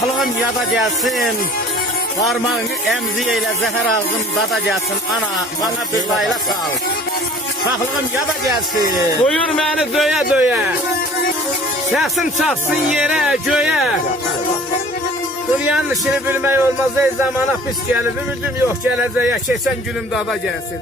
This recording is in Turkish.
Uşaqlığım yada gəlsin. Parmağını əmziyə zəhər aldım dada gəlsin. Ana, bana bir layla sal. Uşaqlığım yada gəlsin. Buyur məni döyə döyə. Səsim çatsın yerə, göyə. Dur yanlışını bilmək olmaz. Ey zamana pis gəlib. Ümidim yox gələcəyə. Keçən günüm dada gəlsin.